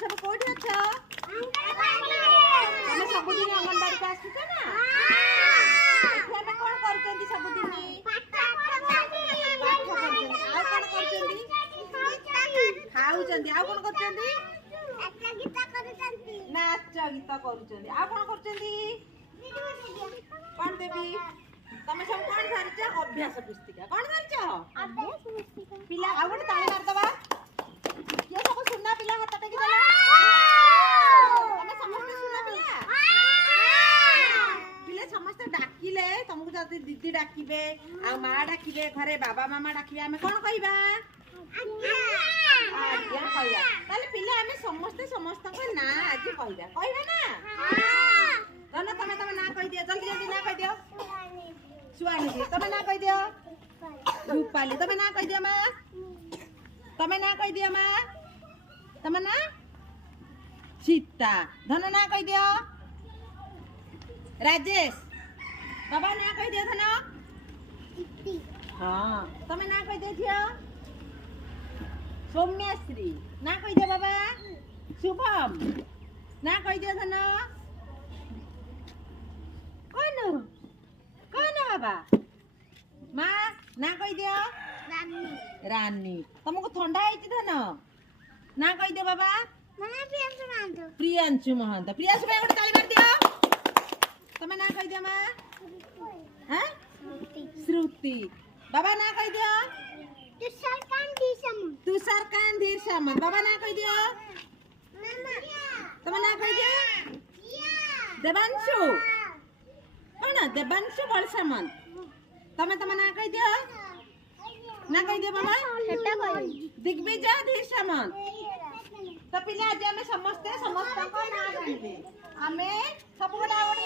सब कोठी अछ तमे सबुदिन अंगनबाड़ी को आसुछ ना एठाने कोन करचंदी सबुदिन पाठ करचंदी आ कोन करचंदी खाउचंदी आ कोन करचंदी नाच गीत करुचंदी आ कोन करचंदी कोन देवी तमे सब कोन धरिछ अभ्यास पुस्तिका कोन धरिछ अभ्यास पुस्तिका पिला आ गोटे ताली मार दबा ये सब सुनना पिला हाथ टेकी देला तमे समस्त सुनना पिला पिले समस्त डाकिले तुमको जदी दीदी डाकिबे आ मां डाकिबे घरे बाबा मामा डाकिबे हमें कोन कहिबा आज्ञा कहिबा ताले पिले हमें समस्त समस्त को ना आज कहिबा कहिबा ना हां तमे ना कहि दियो जल्दी जल्दी ना कहि दियो सुआनी जी तमे ना कहि दियो रूपाली तमे ना कहि दियो मां तमे ना कहि दियो मां तमे ना सीता धन ना कहि दियो राजेश बाबा ना कहि दियो धन हां तमे ना कहि दियो सौम्यश्री ना कहि दियो बाबा शुभम ना कहि दियो धन कौन बाबा मां ना कहि दियो रानी तुमको ठंडा है धन ना कहि दियो बाबा प्रियांशु महंत प्रियांशु भाई गोटे ताली मार दियो तमे ना कहि दियो मां हैं श्रुति बाबा ना कहि दियो तुषारकांत धीर सामंत बाबा ना कहि दियो तमे ना कहि दियो देवांशु कौन देवांशु बल सामंत तमे ना कहि दियो ना कहि दियो बाबा दिग्विजय धीर सामंत तो पिला आज हमें समस्त को ना जानबे हमें सब गोटा गोटे